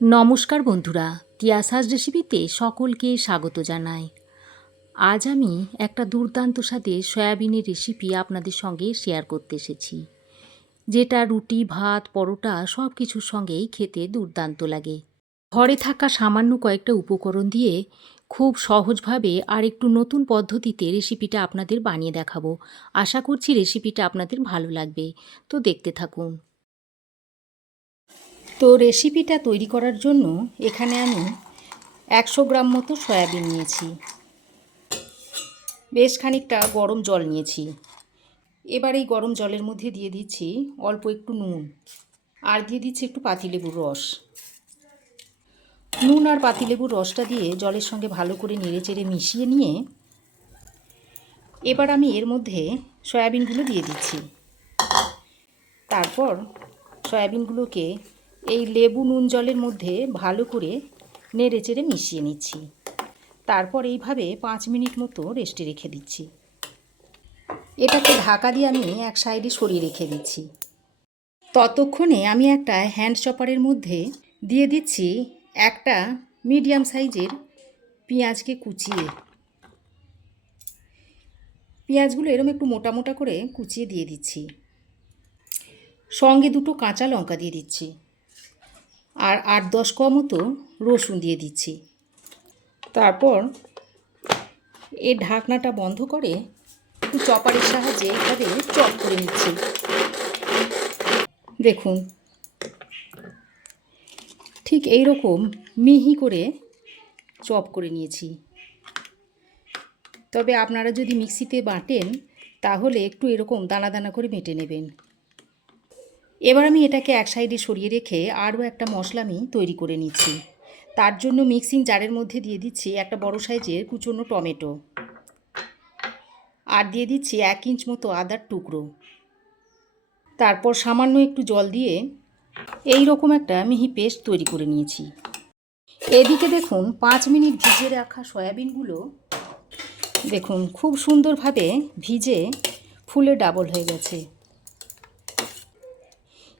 নমস্কার বন্ধুরা, তিয়াসাস রেসিপিতে সকলকে স্বাগত জানাই। আজ আমি একটা দুর্দান্ত স্বাদের সয়াবিনের রেসিপি আপনাদের সঙ্গে শেয়ার করতে এসেছি, যেটা রুটি, ভাত, পরোটা সব কিছুর সঙ্গেই খেতে দুর্দান্ত লাগে। ঘরে থাকা সামান্য কয়েকটা উপকরণ দিয়ে খুব সহজভাবে আর একটু নতুন পদ্ধতিতে রেসিপিটা আপনাদের বানিয়ে দেখাবো। আশা করছি রেসিপিটা আপনাদের ভালো লাগবে, তো দেখতে থাকুন। তো রেসিপিটা তৈরি করার জন্য এখানে আমি 100 গ্রাম মতো সয়াবিন নিয়েছি। বেশ খানিকটা গরম জল নিয়েছি। এবার এই গরম জলের মধ্যে দিয়ে দিচ্ছি অল্প একটু নুন, আর দিয়ে দিচ্ছি একটু পাতিলেবুর রস। নুন আর পাতিলেবুর রসটা দিয়ে জলের সঙ্গে ভালো করে নেড়েচেড়ে মিশিয়ে নিয়ে এবার আমি এর মধ্যে সয়াবিনগুলো দিয়ে দিচ্ছি। তারপর সয়াবিনগুলোকে এই লেবু নুন জলের মধ্যে ভালো করে নেড়েচেড়ে মিশিয়ে নিচ্ছি। তারপর এইভাবে 5 মিনিট মতো রেস্টে রেখে দিচ্ছি। এটাকে ঢাকা দিয়ে আমি এক সাইডে সরিয়ে রেখে দিচ্ছি। ততক্ষণে আমি একটা হ্যান্ড চপারের মধ্যে দিয়ে দিচ্ছি একটা মিডিয়াম সাইজের পেঁয়াজকে কুচিয়ে। পেঁয়াজগুলো এরকম একটু মোটা মোটা করে কুচিয়ে দিয়ে দিচ্ছি। সঙ্গে 2টো কাঁচা লঙ্কা দিয়ে দিচ্ছি, আর 8-10 কোয়া মতো রসুন দিয়ে দিচ্ছি। তারপর এর ঢাকনাটা বন্ধ করে একটু চপারের সাহায্যে এইভাবে চপ করে নিচ্ছি। দেখুন, ঠিক এই রকম মিহি করে চপ করে নিয়েছি। তবে আপনারা যদি মিক্সিতে বাটেন তাহলে একটু এরকম দানা দানা করে বেটে নেবেন। এবার আমি এটাকে এক সাইডে সরিয়ে রেখে আরও একটা মশলা আমি তৈরি করে নিচ্ছি। তার জন্য মিক্সিং জারের মধ্যে দিয়ে দিচ্ছি একটা বড় সাইজের কুচনো টমেটো, আর দিয়ে দিচ্ছি 1 ইঞ্চ মতো আদার টুকরো। তারপর সামান্য একটু জল দিয়ে এই রকম একটা মিহি পেস্ট তৈরি করে নিয়েছি। এদিকে দেখুন 5 মিনিট ভিজিয়ে রাখা সয়াবিনগুলো দেখুন খুব সুন্দরভাবে ভিজে ফুলে ডাবল হয়ে গেছে।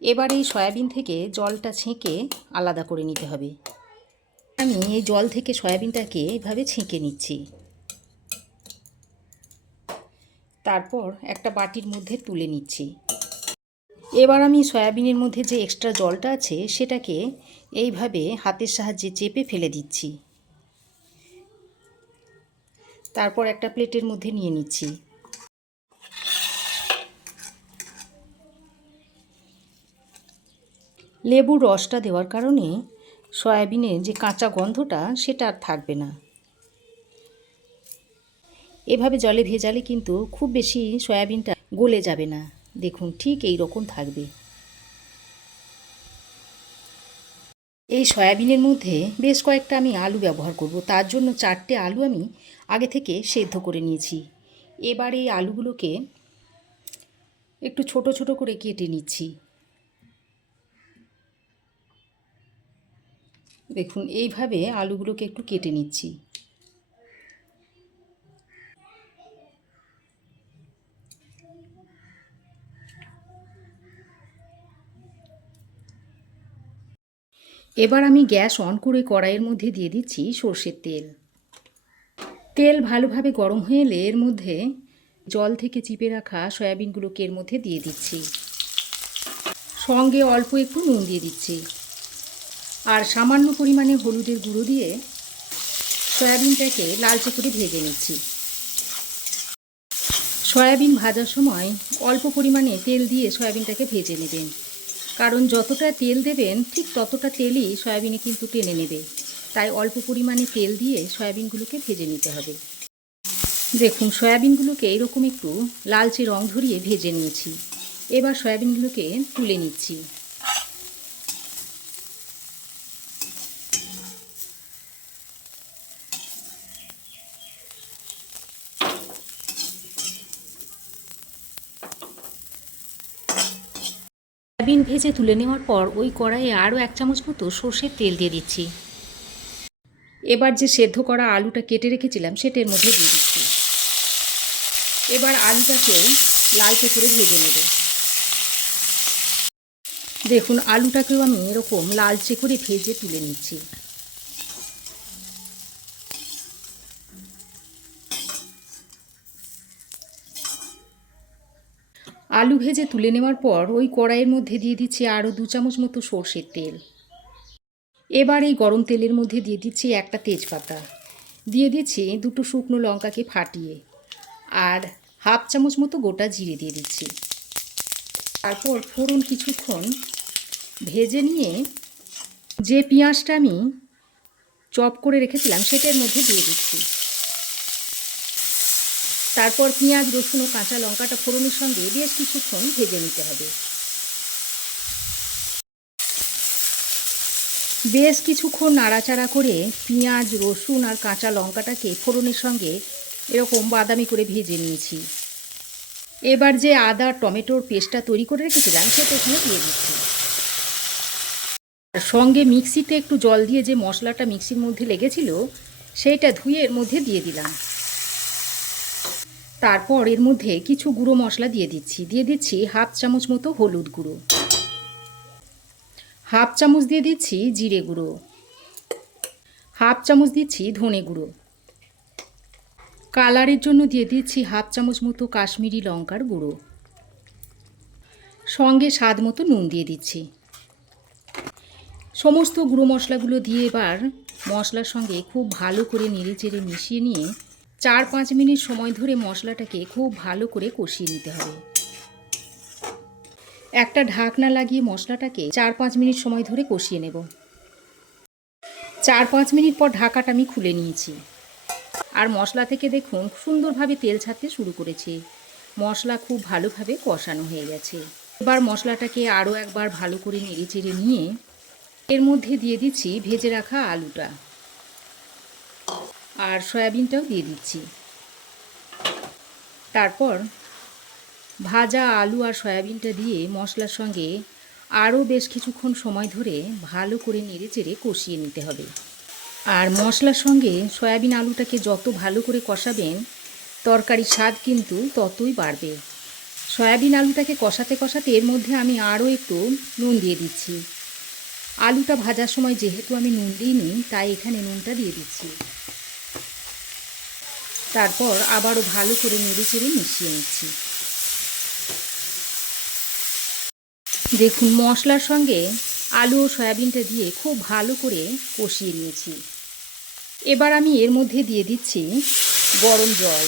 এবার এই সয়াবিন থেকে জলটা ছেঁকে আলাদা করে নিতে হবে। আমি এই জল থেকে সয়াবিনটাকে এইভাবে ছেঁকে নিচ্ছি। তারপর একটা বাটির মধ্যে তুলে নিচ্ছি। এবার আমি সয়াবিনের মধ্যে যে এক্সট্রা জলটা আছে সেটাকে এইভাবে হাতের সাহায্যে চেপে ফেলে দিচ্ছি। তারপর একটা প্লেটের মধ্যে নিয়ে নিচ্ছি। লেবুর রসটা দেওয়ার কারণে সয়াবিনের যে কাঁচা গন্ধটা সেটা আর থাকবে না। এভাবে জলে ভেজালে কিন্তু খুব বেশি সয়াবিনটা গলে যাবে না। দেখুন ঠিক এই রকম থাকবে। এই সয়াবিনের মধ্যে বেশ কয়েকটা আমি আলু ব্যবহার করব। তার জন্য 4টে আলু আমি আগে থেকে সেদ্ধ করে নিয়েছি। এবার এই আলুগুলোকে একটু ছোট ছোট করে কেটে নিচ্ছি। দেখুন এইভাবে আলুগুলোকে একটু কেটে নিচ্ছি। এবার আমি গ্যাস অন করে কড়াইয়ের মধ্যে দিয়ে দিচ্ছি সর্ষের তেল। তেল ভালোভাবে গরম হয়ে এলে এর মধ্যে জল থেকে চিপে রাখা সয়াবিনগুলোকে এর মধ্যে দিয়ে দিচ্ছি। সঙ্গে অল্প একটু নুন দিয়ে দিচ্ছি, আর সামান্য পরিমাণে হলুদের গুঁড়ো দিয়ে সয়াবিনটাকে লালচে করে ভেজে নিচ্ছি। সয়াবিন ভাজার সময় অল্প পরিমাণে তেল দিয়ে সয়াবিনটাকে ভেজে নেবেন, কারণ যতটা তেল দেবেন ঠিক ততটা তেলই সয়াবিনে কিন্তু টেনে নেবে। তাই অল্প পরিমাণে তেল দিয়ে সয়াবিনগুলোকে ভেজে নিতে হবে। দেখুন সয়াবিনগুলোকে এইরকম একটু লালচে রং ধরিয়ে ভেজে নিয়েছি। এবার সয়াবিনগুলোকে তুলে নিচ্ছি। সয়াবিন ভেজে তুলে নেওয়ার পর ওই কড়াইয়ে আরও 1 চামচ মতো সর্ষের তেল দিয়ে দিচ্ছি। এবার যে সেদ্ধ করা আলুটা কেটে রেখেছিলাম সেটা এর মধ্যে দিয়ে দিচ্ছি। এবার আলুটাকেও লালচে করে ভেজে নেব। দেখুন আলুটাকেও আমি এরকম লালচে করে ভেজে তুলে নিচ্ছি। আলু ভেজে তুলে নেওয়ার পর ওই কড়াইয়ের মধ্যে দিয়ে দিচ্ছি আরও 2 চামচ মতো সর্ষের তেল। এবার এই গরম তেলের মধ্যে দিয়ে দিচ্ছি একটা তেজপাতা, দিয়ে দিচ্ছি 2টো শুকনো লঙ্কাকে ফাটিয়ে, আর হাফ চামচ মতো গোটা জিরে দিয়ে দিচ্ছি। তারপর ফোড়ন কিছুক্ষণ ভেজে নিয়ে যে পেঁয়াজটা আমি চপ করে রেখেছিলাম সেটার মধ্যে দিয়ে দিচ্ছি। তারপর পেঁয়াজ, রসুন ও কাঁচা লঙ্কাটা ফোড়নের সঙ্গে বেশ কিছুক্ষণ ভেজে নিতে হবে। বেশ কিছুক্ষণ নাড়াচাড়া করে পেঁয়াজ, রসুন আর কাঁচা লঙ্কাটাকে ফোড়নের সঙ্গে এরকম বাদামি করে ভেজে নিয়েছি। এবার যে আদা টমেটোর পেস্টটা তৈরি করে রেখেছিলাম সেটা এখানে দিয়ে দিচ্ছি। আর সঙ্গে মিক্সিতে একটু জল দিয়ে যে মশলাটা মিক্সির মধ্যে লেগেছিল সেইটা ধুয়ে এর মধ্যে দিয়ে দিলাম। তারপর এর মধ্যে কিছু গুঁড়ো মশলা দিয়ে দিচ্ছি হাফ চামচ মতো হলুদ গুঁড়ো, হাফ চামচ দিয়ে দিচ্ছি জিরে গুঁড়ো, হাফ চামচ দিচ্ছি ধনে গুঁড়ো, কালারের জন্য দিয়ে দিচ্ছি হাফ চামচ মতো কাশ্মীরি লঙ্কার গুঁড়ো, সঙ্গে স্বাদ মতো নুন দিয়ে দিচ্ছি। সমস্ত গুঁড়ো মশলাগুলো দিয়ে এবার মশলার সঙ্গে খুব ভালো করে নেড়েচেড়ে মিশিয়ে নিয়ে 4-5 মিনিট সময় ধরে মশলাটাকে খুব ভালো করে কষিয়ে নিতে হবে। একটা ঢাকনা লাগিয়ে মশলাটাকে 4-5 মিনিট সময় ধরে কষিয়ে নেব। 4-5 মিনিট পর ঢাকাটা আমি খুলে নিয়েছি, আর মশলা থেকে দেখুন সুন্দরভাবে তেল ছাড়তে শুরু করেছে। মশলা খুব ভালোভাবে কষানো হয়ে গেছে। এবার মশলাটাকে আরও একবার ভালো করে নেড়েচেড়ে নিয়ে এর মধ্যে দিয়ে দিচ্ছি ভেজে রাখা আলুটা, আর সয়াবিনটাও দিয়ে দিচ্ছি। তারপর ভাজা আলু আর সয়াবিনটা দিয়ে মশলার সঙ্গে আরও বেশ কিছুক্ষণ সময় ধরে ভালো করে নেড়েচেড়ে কষিয়ে নিতে হবে। আর মশলার সঙ্গে সয়াবিন আলুটাকে যত ভালো করে কষাবেন তরকারির স্বাদ কিন্তু ততই বাড়বে। সয়াবিন আলুটাকে কষাতে কষাতে এর মধ্যে আমি আরও একটু নুন দিয়ে দিচ্ছি। আলুটা ভাজার সময় যেহেতু আমি নুন দিইনি তাই এখানে নুনটা দিয়ে দিচ্ছি। তারপর আবারও ভালো করে নেড়েচেড়ে মিশিয়ে নিচ্ছি। দেখুন মশলার সঙ্গে আলু ও সয়াবিনটা দিয়ে খুব ভালো করে কষিয়ে নিয়েছি। এবার আমি এর মধ্যে দিয়ে দিচ্ছি গরম জল।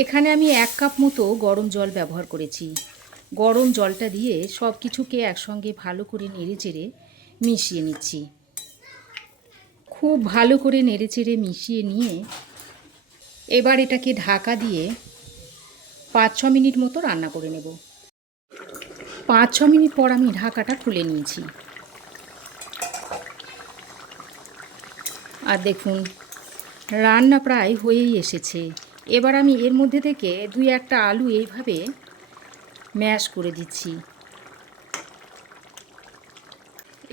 এখানে আমি 1 কাপ মতো গরম জল ব্যবহার করেছি। গরম জলটা দিয়ে সব কিছুকে একসঙ্গে ভালো করে নেড়েচেড়ে মিশিয়ে নিচ্ছি। খুব ভালো করে নেড়েচেড়ে মিশিয়ে নিয়ে এবার এটাকে ঢাকা দিয়ে 5-6 মিনিট মতো রান্না করে নেব। 5-6 মিনিট পর আমি ঢাকাটা খুলে নিয়েছি, আর দেখুন রান্না প্রায় হয়েই এসেছে। এবার আমি এর মধ্যে থেকে 2-1টা আলু এইভাবে ম্যাশ করে দিচ্ছি।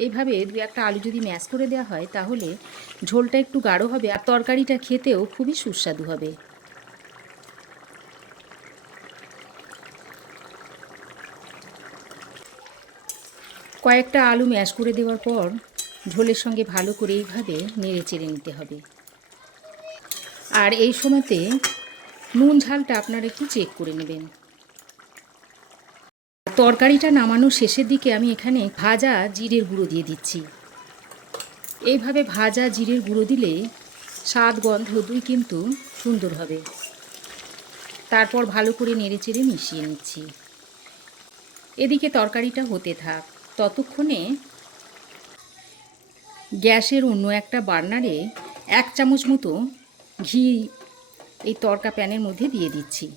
এইভাবে 2-1টা আলু যদি ম্যাশ করে দেওয়া হয় তাহলে ঝোলটা একটু গাঢ় হবে আর তরকারিটা খেতেও খুবই সুস্বাদু হবে। কয়েকটা আলু ম্যাশ করে দেওয়ার পর ঝোলের সঙ্গে ভালো করে এইভাবে নেড়ে চেড়ে নিতে হবে। আর এই সময়তে নুন ঝালটা আপনারা একটু চেক করে নেবেন। তরকারিটা নামানোর শেষের দিকে আমি এখানে ভাজা জিরের গুঁড়ো দিয়ে দিচ্ছি। এইভাবে ভাজা জিরের গুঁড়ো দিলে স্বাদ গন্ধ দুই কিন্তু সুন্দর হবে। তারপর ভালো করে নেড়েচেড়ে মিশিয়ে নিচ্ছি। এদিকে তরকারিটা হতে থাক, ততক্ষণে গ্যাসের অন্য একটা বার্নারে 1 চামচ মতো ঘি এই তরকা প্যানের মধ্যে দিয়ে দিচ্ছি।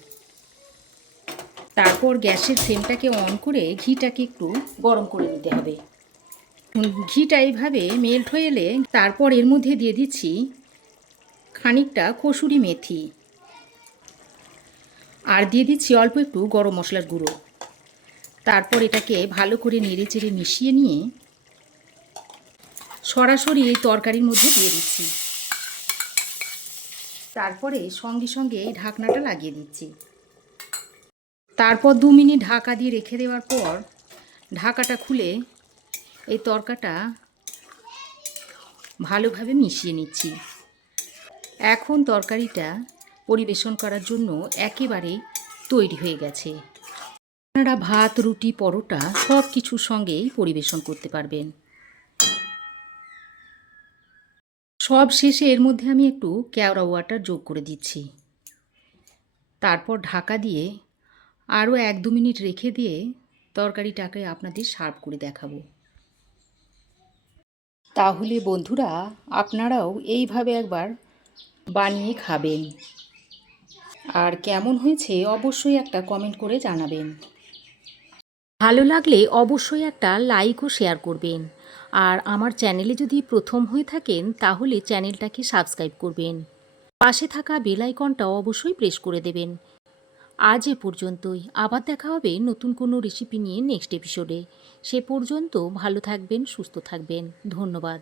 তারপর গ্যাসের ফ্লেমটাকে অন করে ঘিটাকে একটু গরম করে নিতে হবে। ঘিটা এইভাবে মেল্ট হয়ে এলে তারপর এর মধ্যে দিয়ে দিচ্ছি খানিকটা কসুরি মেথি, আর দিয়ে দিচ্ছি অল্প একটু গরম মশলার গুঁড়ো। তারপর এটাকে ভালো করে নেড়েচেড়ে মিশিয়ে নিয়ে সরাসরি এই তরকারির মধ্যে দিয়ে দিচ্ছি। তারপরে সঙ্গে সঙ্গে এই ঢাকনাটা লাগিয়ে দিচ্ছি। তারপর 2 মিনিট ঢাকা দিয়ে রেখে দেওয়ার পর ঢাকাটা খুলে এই তরকাটা ভালোভাবে মিশিয়ে নিচ্ছি। এখন তরকারিটা পরিবেশন করার জন্য একেবারে তৈরি হয়ে গেছে। আপনারা ভাত, রুটি, পরোটা সব কিছুর সঙ্গেই পরিবেশন করতে পারবেন। সব শেষে এর মধ্যে আমি একটু কেওড়া ওয়াটার যোগ করে দিচ্ছি। তারপর ঢাকা দিয়ে আরও 1-2 মিনিট রেখে দিয়ে তরকারিটাকে আপনাদের সার্ভ করে দেখাবো। তাহলে বন্ধুরা, আপনারাও এইভাবে একবার বানিয়ে খাবেন। আর কেমন হয়েছে অবশ্যই একটা কমেন্ট করে জানাবেন। ভালো লাগলে অবশ্যই একটা লাইক ও শেয়ার করবেন। আর আমার চ্যানেলে যদি প্রথম হয়ে থাকেন তাহলে চ্যানেলটাকে সাবস্ক্রাইব করবেন। পাশে থাকা বেল আইকনটাও অবশ্যই প্রেস করে দেবেন। আজ এ পর্যন্তই। আবার দেখা হবে নতুন কোনো রেসিপি নিয়ে নেক্সট এপিসোডে। সে পর্যন্ত ভালো থাকবেন, সুস্থ থাকবেন। ধন্যবাদ।